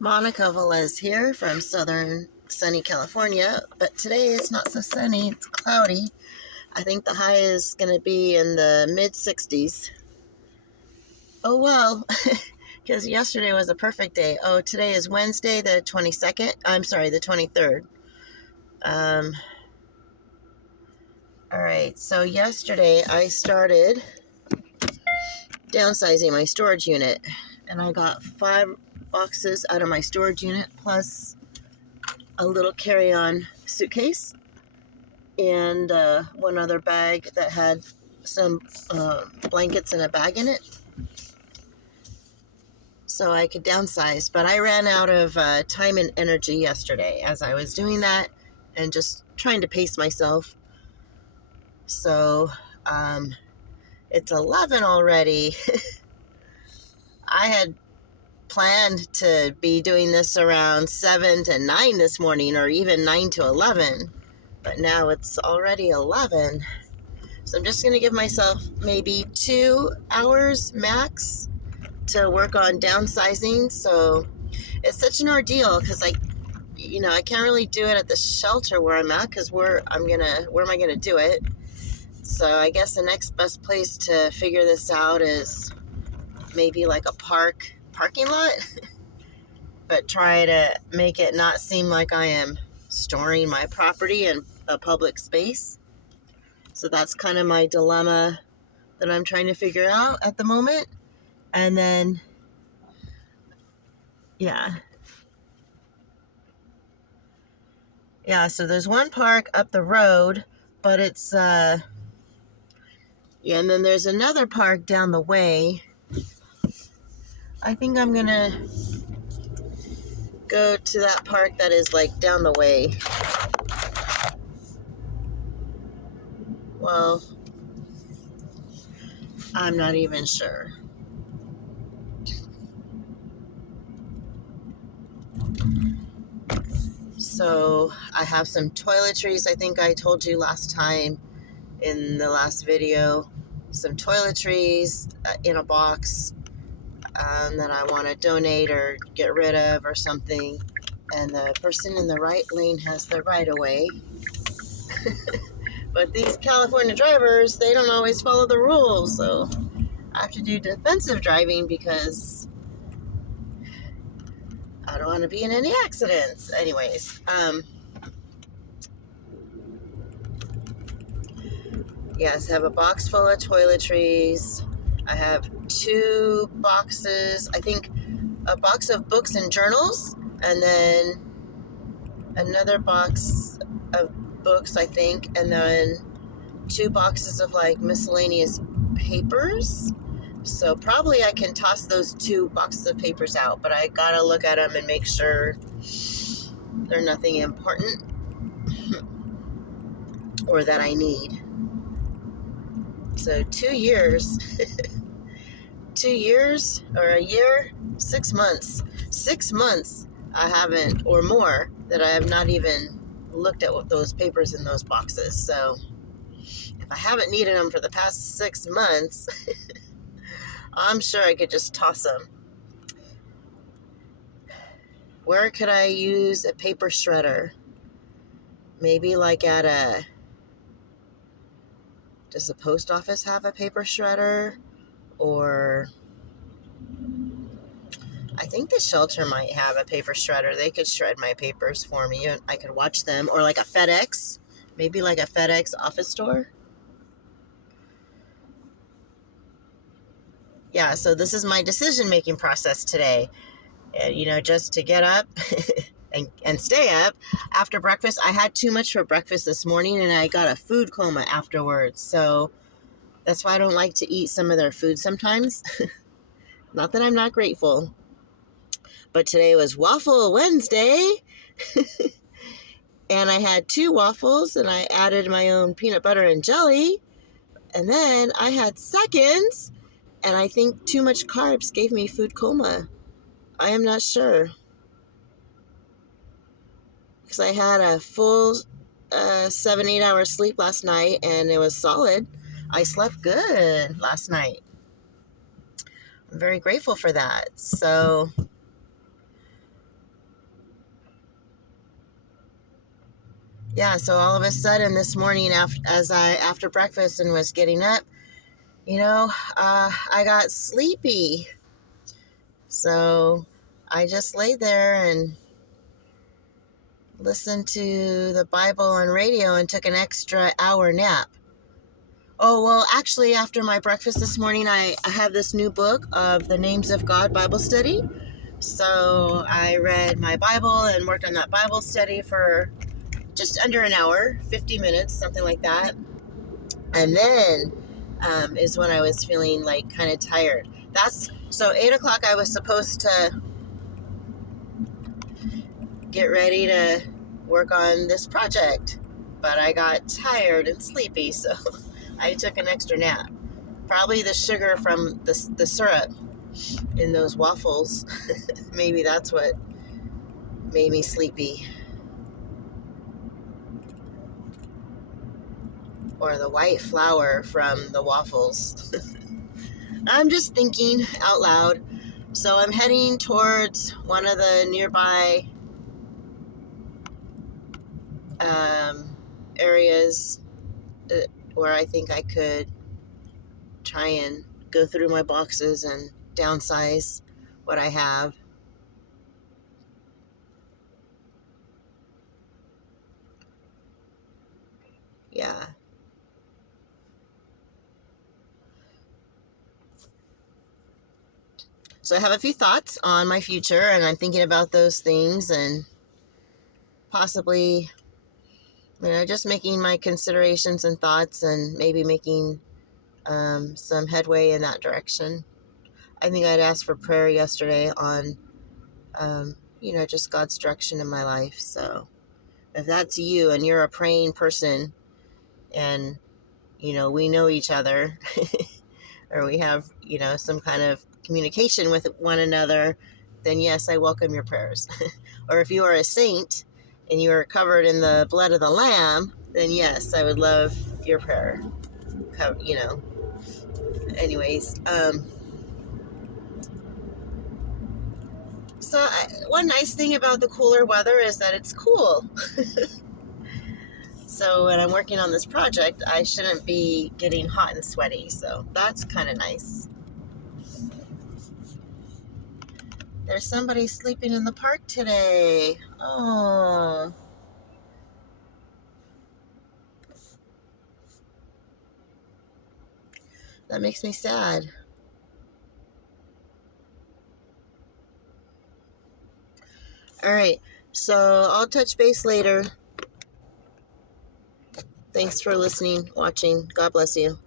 Monica Velez here from southern sunny California, but today it's not so sunny, it's cloudy. I think the high is going to be in the mid 60s. Oh well, because yesterday was a perfect day. Oh, today is Wednesday the 22nd. I'm sorry, the 23rd. All right, so yesterday I started downsizing my storage unit, and I got 5 boxes out of my storage unit plus a little carry-on suitcase and one other bag that had some blankets and a bag in it so I could downsize. But I ran out of time and energy yesterday as I was doing that and just trying to pace myself. So it's 11 already. I had planned to be doing this around 7 to 9 this morning, or even 9 to 11, but now it's already 11. So I'm just going to give myself maybe 2 hours max to work on downsizing. So it's such an ordeal because I can't really do it at the shelter where I'm at because where am I going to do it? So I guess the next best place to figure this out is maybe like a parking lot, but try to make it not seem like I am storing my property in a public space. So that's kind of my dilemma that I'm trying to figure out at the moment. And then, yeah, so there's one park up the road, but it's, and then there's another park down the way. I think I'm going to go to that park that is like down the way. Well, I'm not even sure. So I have some toiletries. I think I told you last time in the last video, some toiletries in a box that I want to donate or get rid of or something. And the person in the right lane has the right of way. But these California drivers, they don't always follow the rules. So I have to do defensive driving because I don't want to be in any accidents. Anyways, yes, I have a box full of toiletries. I have 2 boxes, I think a box of books and journals, and then another box of books, I think, and then 2 boxes of like miscellaneous papers. So probably I can toss those 2 boxes of papers out, but I gotta look at them and make sure they're nothing important or that I need. So 2 years, 2 years or a year, 6 months. 6 months I haven't, or more, that I have not even looked at what those papers in those boxes. So if I haven't needed them for the past 6 months, I'm sure I could just toss them. Where could I use a paper shredder? Maybe like does the post office have a paper shredder? Or I think the shelter might have a paper shredder. They could shred my papers for me and I could watch them. Or like a FedEx, maybe like a FedEx office store. Yeah, so this is my decision-making process today. Just to get up and stay up after breakfast. I had too much for breakfast this morning and I got a food coma afterwards. So that's why I don't like to eat some of their food sometimes. Not that I'm not grateful. But today was Waffle Wednesday. And I had 2 waffles and I added my own peanut butter and jelly. And then I had seconds and I think too much carbs gave me food coma. I am not sure. Because I had a full 7-8 hours sleep last night and it was solid. I slept good last night. I'm very grateful for that. So yeah, so all of a sudden this morning, after breakfast and was getting up, I got sleepy. So I just laid there and listened to the Bible on radio and took an extra hour nap. Oh, well, actually, after my breakfast this morning, I have this new book of the Names of God Bible Study. So I read my Bible and worked on that Bible study for just under an hour, 50 minutes, something like that. And then is when I was feeling like kind of tired. So 8 o'clock I was supposed to get ready to work on this project, but I got tired and sleepy, so I took an extra nap. Probably the sugar from the syrup in those waffles. Maybe that's what made me sleepy. Or the white flour from the waffles. I'm just thinking out loud. So I'm heading towards one of the nearby areas where I think I could try and go through my boxes and downsize what I have. Yeah. So I have a few thoughts on my future, and I'm thinking about those things and possibly, just making my considerations and thoughts and maybe making some headway in that direction. I think I'd asked for prayer yesterday on, just God's direction in my life. So if that's you and you're a praying person and, we know each other or we have, some kind of communication with one another, then yes, I welcome your prayers. Or if you are a saint and you are covered in the blood of the Lamb, then yes, I would love your prayer. Anyways, so one nice thing about the cooler weather is that it's cool. So when I'm working on this project, I shouldn't be getting hot and sweaty. So that's kind of nice. There's somebody sleeping in the park today. Oh, that makes me sad. All right. So I'll touch base later. Thanks for listening, watching. God bless you.